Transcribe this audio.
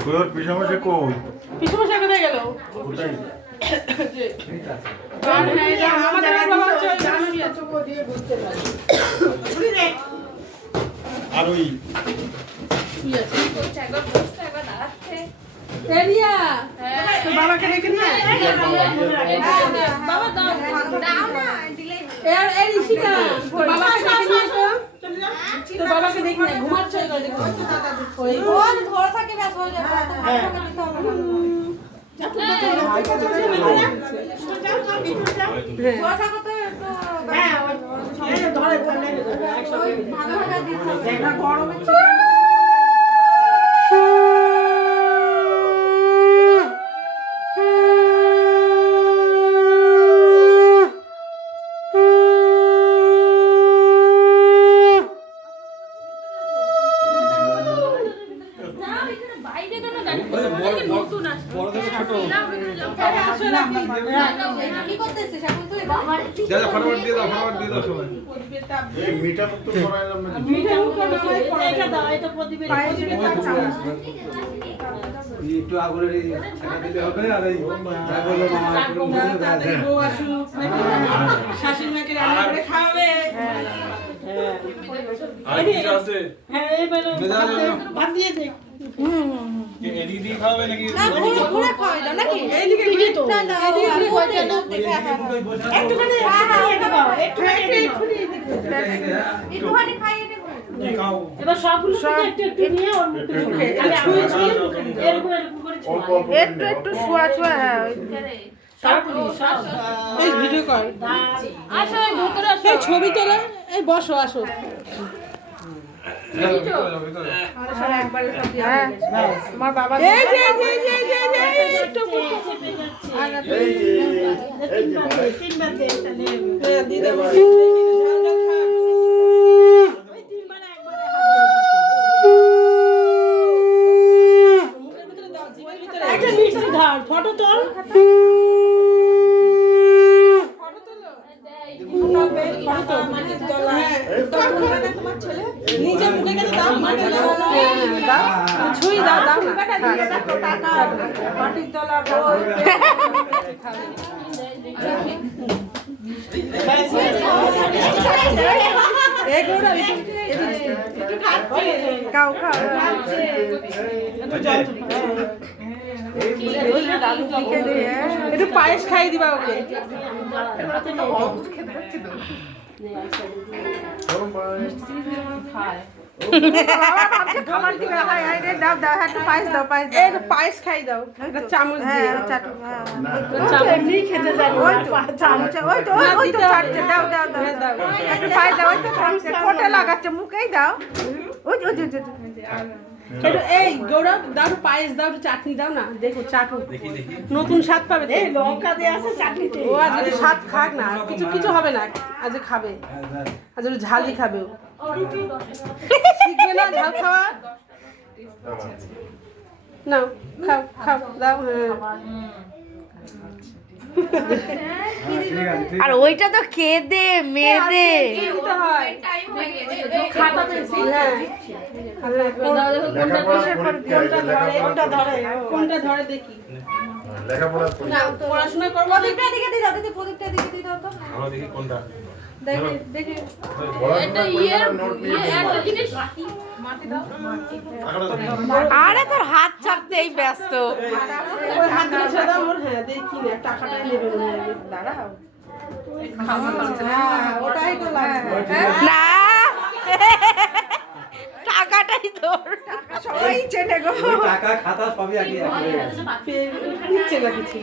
Core পিছামশে কই পিছামশে কোথায় গেল? কোথায় আমাদের বাবা জানুই আছে ও দিয়ে বুঝতে পারে ঘুরি রে আর ওই কি আছে একবার বসতে একবার দাঁড়াচ্ছে এরিয়া তো বাবাকে রেখে না বাবা দাও না দিলেই এর এর ইশিকা বাবাকে রেখে না চলে যা তো বাবাকে দেখি না ঘুমাচ্ছে ওই দেখো ওই ওর ধরে থাকে ব্যাস হয়ে যাবে মিঠা মুক্ত করাইলাম না একটু আগুনের ছাকা দিলে হবে আর এই যা বললো মামা একটু বউ আসুক শাশুড়ি মাকে রান্না করে খাওয়াবে আর কি আছে হ্যাঁ এবারে ভাত দিয়ে দে এদিক দিয়ে খাবে নাকি ঘুরে খাওয়াই দাও নাকি এইদিকে ঘুরে তো এইদিকে ঘুরে খাওয়াই দাও একটুখানি একটুখানি খাইয়ে দেব খাও এবার সবগুলো একটু একটু নিয়ে ওর মুখে আগে ছুঁয়ে ছুঁয়ে এরকম এরকম করে একটু একটু ছোঁয়া ছোঁয়া হ্যাঁ এই ভিডিও কর আসো ভিতরে আসো এই ছবি তোলা এই বসো আসো আমার বাবা এই যে একটু তিনবার দে এটা নে দিয়ে দেব একটা মিষ্টি ধর ফটো তোল নিজে মুখে গেছে দাও ছুঁই দাও দাও মাটির তলা খাও খাও একটু পায়েস খাইয়ে দিবা ওকে পায়েস খাই দাও চামচ দিয়ে চামচ খেতে যাবো লাগাচ্ছে মুখেই দাও এই গৌরব দাও পায়েস দাও চাটনি দাও না দেখো চাটু নতুন স্বাদ পাবে লঙ্কা দিয়ে আছে চাটনিতে ও আজ স্বাদ খাক না কিছু কিছু হবে না আজ খাবে আজ ঝালই খাবে ও শিখবে না ঝাল খাওয়া নাও খাও খাও দাও আর ওইটা তো কেঁদে মেদে খাতা পেন্সিল কোনটা ধরে দেখি লেখাপড়া পড়াশোনা করবো আমরা দেখি কোনটা আরে তোর হাত চাপতেই ব্যস্ত ওই হাত ধরে ছেড়ে দাও ওর হ্যাঁ দেখি না টাকাটাই নেবে দাঁড়াও ওটাই তো লাগবে না টাকাটাই তোর সবাই চেটে গো টাকা খাতা সবই আগে নিচ্ছে না কিছু